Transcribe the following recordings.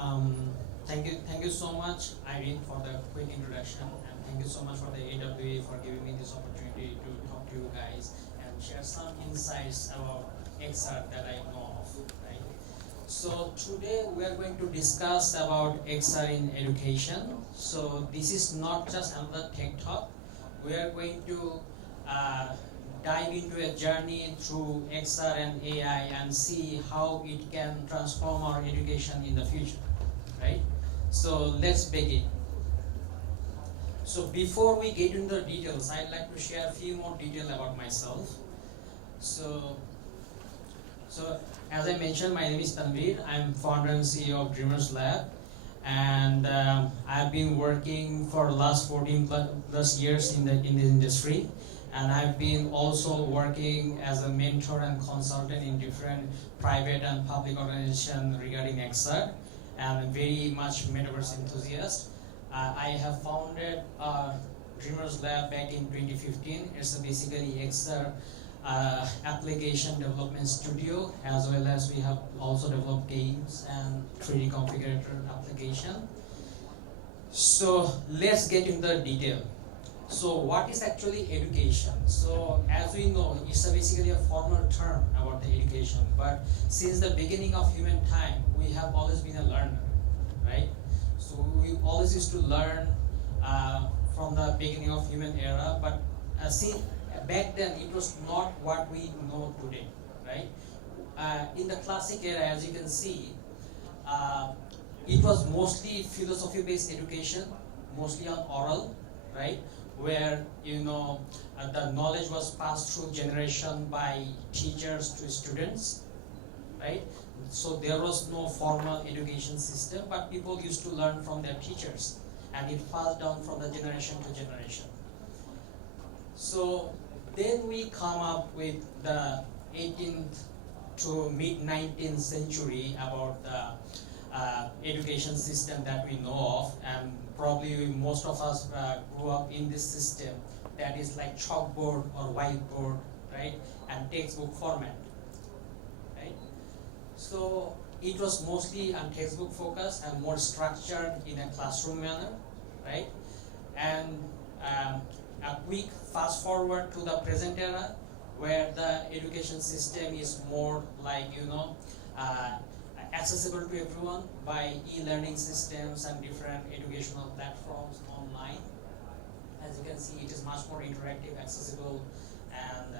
Um, thank you so much, Irene, for the quick introduction, and thank you so much for the AWA for giving me this opportunity to talk to you guys and share some insights about XR that I know of. Right. So today we are going to discuss about XR in education. So this is not just another tech talk. We are going to uh, dive into a journey through XR and AI and see how it can transform our education in the future. Right? So let's begin. So before we get into the details, I'd like to share a few more details about myself. So, so as I mentioned, my name is Tanvir. I'm founder and CEO of Dreamers Lab, and I've been working for the last 14 plus years in the industry, and I've been also working as a mentor and consultant in different private and public organizations regarding XR, and I'm very much metaverse enthusiast. I have founded Dreamers Lab back in 2015. It's basically XR application development studio, as well as we have also developed games and 3D configurator application. So let's get into the detail. So what is actually education? So as we know, it's basically a formal term about the education, but since the beginning of human time, we have always been a learner, right? So we always used to learn from the beginning of human era, but see, back then it was not what we know today, right? In the classic era, as you can see, it was mostly philosophy-based education, mostly on oral, right? Where the knowledge was passed through generation by teachers to students, right? So there was no formal education system, but people used to learn from their teachers, and it passed down from the generation to generation. So then we come up with the 18th to mid 19th century about the education system that we know of, and probably most of us grew up in this system that is like chalkboard or whiteboard, right, and textbook format, right? So it was mostly on textbook focus and more structured in a classroom manner, right? And a quick fast forward to the present era, where the education system is more like accessible to everyone by e-learning systems and different educational platforms online. As you can see, it is much more interactive, accessible, and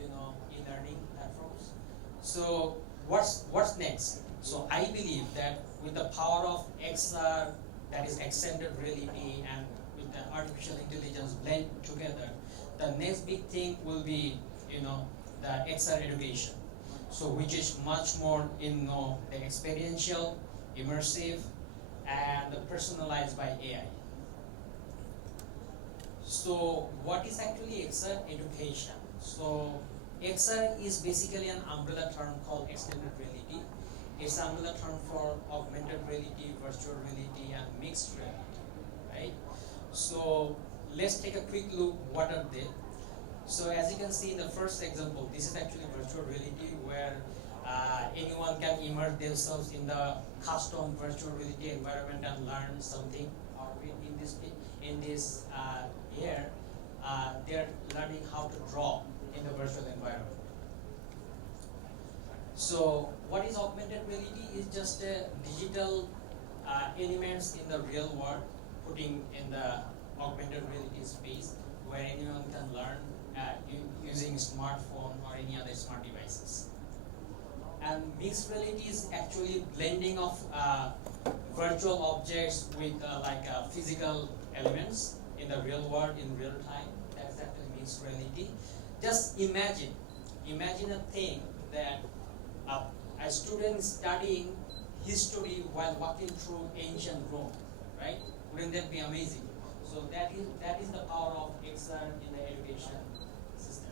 e-learning platforms. So what's next? So I believe that with the power of XR, that is extended reality, and with the artificial intelligence blend together, the next big thing will be the XR education. So which is much more the experiential, immersive, and personalized by AI. So what is actually XR education? So XR is basically an umbrella term called extended reality. It's an umbrella term for augmented reality, virtual reality, and mixed reality, right? So let's take a quick look. What are they? So as you can see in the first example, this is actually virtual reality, where anyone can immerse themselves in the custom virtual reality environment and learn something. Or in this year, they're learning how to draw in the virtual environment. So what is augmented reality? Is just a digital elements in the real world, putting in the augmented reality space, where anyone can learn using smartphone or any other smart devices. And mixed reality is actually blending of virtual objects with physical elements in the real world in real time. That's actually mixed reality. Just imagine a thing that a student studying history while walking through ancient Rome, right? Wouldn't that be amazing? So that is the power of XR in the education system.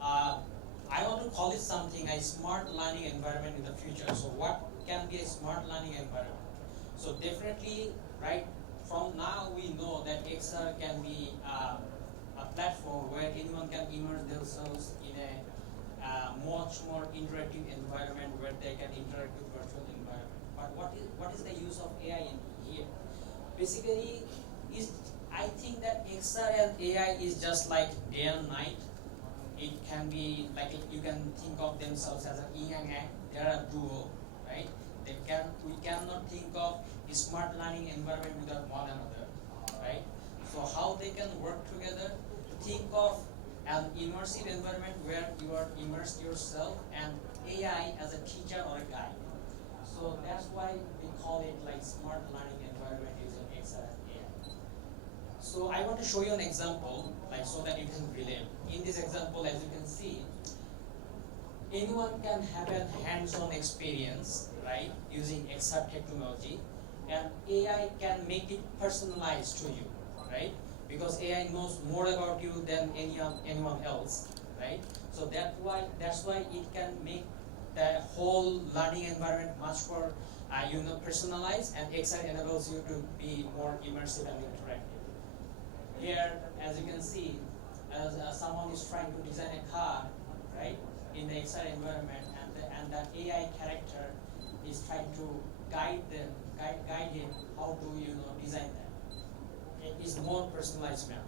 I want to call it something a smart learning environment in the future. So what can be a smart learning environment? So definitely, right from now we know that XR can be a platform where anyone can immerse themselves in a much more interactive environment where they can interact with virtual environment. But what is the use of AI in here? Basically, I think that XR and AI is just like day and night. It can be like you can think of themselves as a yin and yang. They are a duo, right? We cannot think of a smart learning environment without one another, right? So how they can work together? Think of an immersive environment where you are immersed yourself and AI as a teacher or a guide. So that's why we call it like smart learning environment using XR and AI. So I want to show you an example, like so that you can relate. In this example, as you can see, anyone can have a hands-on experience, right, using XR technology, and AI can make it personalized to you, right? Because AI knows more about you than anyone else, right? So that's why it can make the whole learning environment much more personalized, and XR enables you to be more immersive and interactive. Here, as you can see, as someone is trying to design a car, right, in the XR environment, and the AI character is trying to guide him how to design that. It is more personalized manner.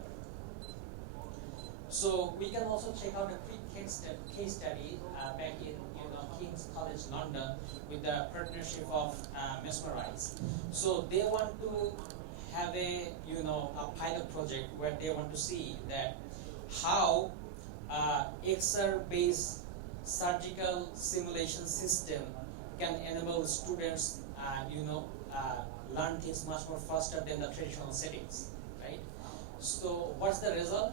So we can also check out a quick case study back in King's College London with the partnership of Mesmerize. So they want to have a pilot project where they want to see that how XR-based surgical simulation system can enable students learn things much more faster than the traditional settings, right? So what's the result?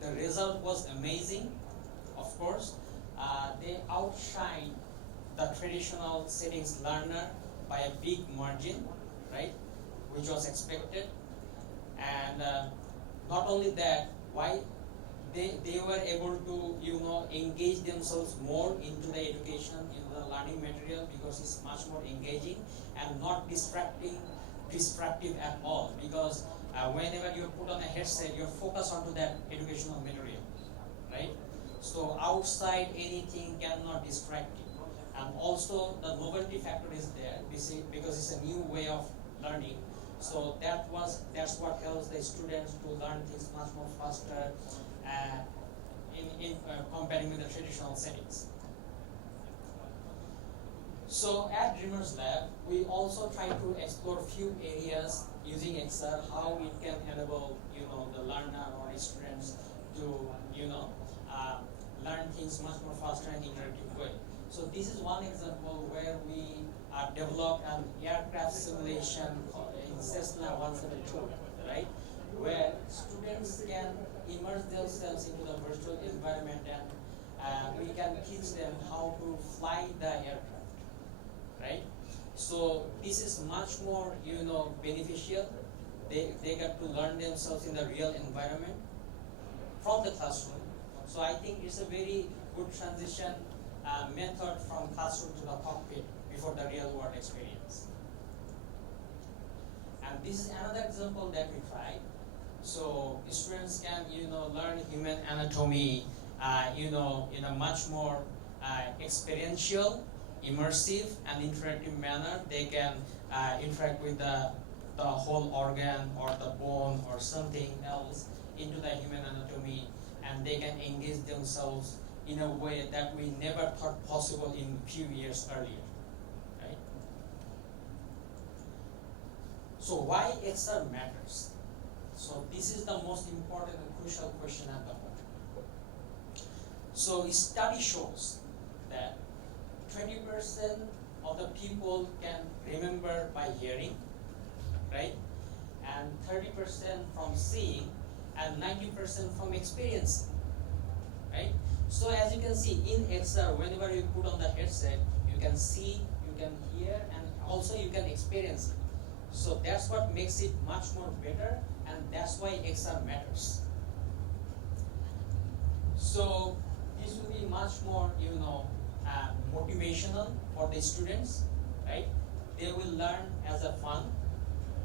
The result was amazing, of course. They outshine the traditional settings learner by a big margin, right? Which was expected. And not only that, why they were able to engage themselves more into the education, into the learning material, because it's much more engaging and not distractive at all, because whenever you put on a headset, you're focused onto that educational material, right? So outside anything cannot distract you. And also the novelty factor is there, because it's a new way of learning. So that's what helps the students to learn things much more faster in comparing with the traditional settings. So at Dreamers Lab, we also try to explore few areas using XR, how it can enable the learner or students to learn things much more faster and interactive way. So this is one example where we developed an aircraft simulation in Cessna 172, right? Where students can immerse themselves into the virtual environment, and we can teach them how to fly the aircraft, right? So this is much more beneficial. They get to learn themselves in the real environment from the classroom. So I think it's a very good transition method from classroom to the cockpit before the real world experience. And this is another example that we tried. So students can learn human anatomy in a much more experiential, immersive and interactive manner. They can interact with the whole organ or the bone or something else into the human anatomy, and they can engage themselves in a way that we never thought possible in few years earlier, right? So why XR matters? So this is the most important and crucial question at the moment. So a study shows that 20% of the people can remember by hearing, right? And 30% from seeing, and 90% from experiencing, right? So as you can see in XR, whenever you put on the headset, you can see, you can hear, and also you can experience it. So that's what makes it much more better, and that's why XR matters. So this will be much more, motivational for the students, right? They will learn as a fun,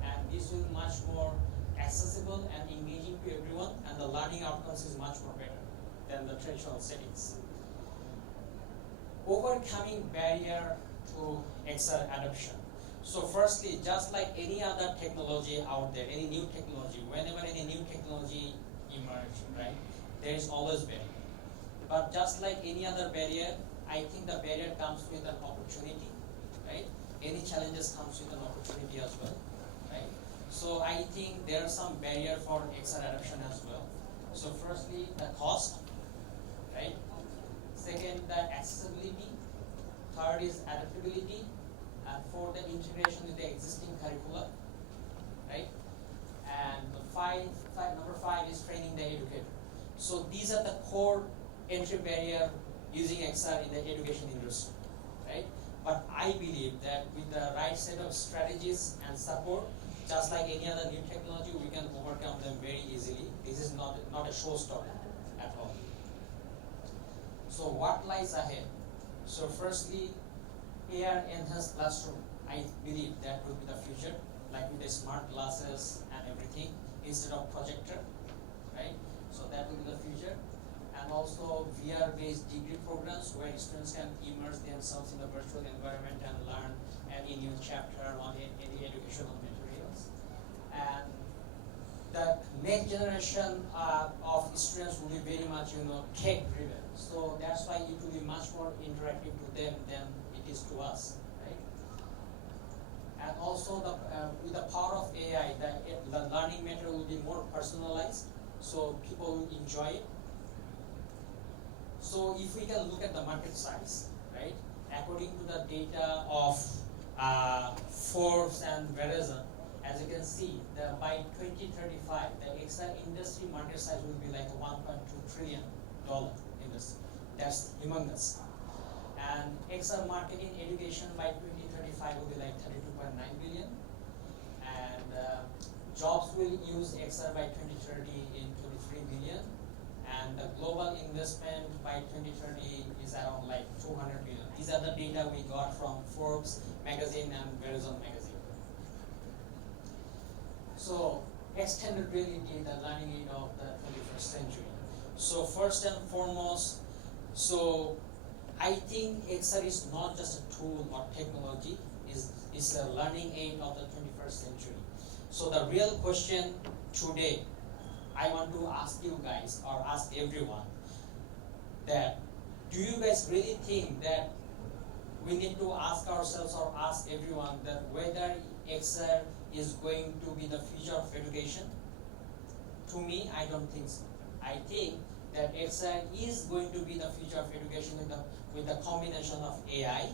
and this will be much more accessible and engaging to everyone, and the learning outcomes is much more better than the traditional settings. overcoming barrier to XR adoption. So firstly, just like any other technology out there, any new technology, whenever any new technology emerges, right, there is always barrier. But just like any other barrier, I think the barrier comes with an opportunity, right? Any challenges comes with an opportunity as well, right? So I think there are some barrier for XR adoption as well. So firstly, the cost, right? Second, the accessibility. Third is adaptability. And fourth, the integration with the existing curricula, right? And number five is training the educator. So these are the core entry barrier using XR in the education industry, right? But I believe that with the right set of strategies and support, just like any other new technology, we can overcome them very easily. This is not a showstopper at all. So what lies ahead? So firstly, AR enhanced classroom. I believe that will be the future, like with the smart glasses and everything, instead of projector, right? So that will be the future. And also VR-based degree programs where students can immerse themselves in the virtual environment and learn any new chapter on any educational materials. And the next generation of students will be very much, tech-driven. So that's why it will be much more interactive to them than it is to us, right? And also with the power of AI, the learning matter will be more personalized, so people will enjoy it. So if we can look at the market size, right? According to the data of Forbes and Verizon, as you can see, by 2035, the XR industry market size will be like a $1.2 trillion industry. That's humongous. And XR market in education by 2035 will be like 32.9 billion. And jobs will use XR by 2030 in 23 billion. And the global investment by 2030 is around like 200 billion. These are the data we got from Forbes magazine and Verizon magazine. So extended reality, the learning aid of the 21st century. So first and foremost, so I think XR is not just a tool or technology, it's a learning aid of the 21st century. So the real question today, I want to ask you guys or ask everyone that do you guys really think that we need to ask ourselves or ask everyone that whether XR is going to be the future of education? To me, I don't think so. I think that XR is going to be the future of education with the combination of AI,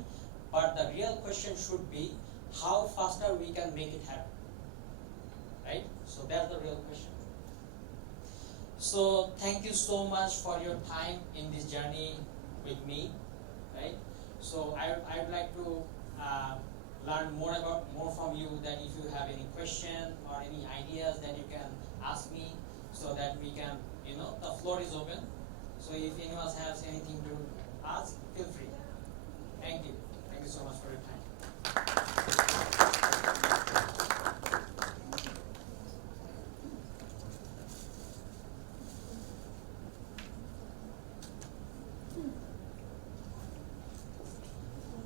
but the real question should be how faster we can make it happen, right? So that's the real question. So thank you so much for your time in this journey with me, right? So I would like to learn more from you, that if you have any question or any ideas that you can ask me, so that we can, the floor is open. So if anyone has anything to ask, feel free. Thank you. Thank you so much for your time.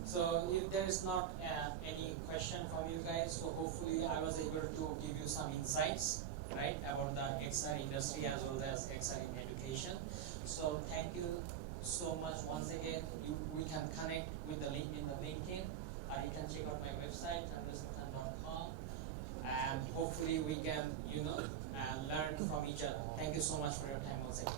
So if there is not any question from you guys, so hopefully I was able to give you some insights, right, about the XR industry as well as XR in education. So thank you so much once again. We can connect with the link in the LinkedIn, or you can check out my website, tanvirsultan.com, and hopefully we can, learn from each other. Thank you so much for your time once again.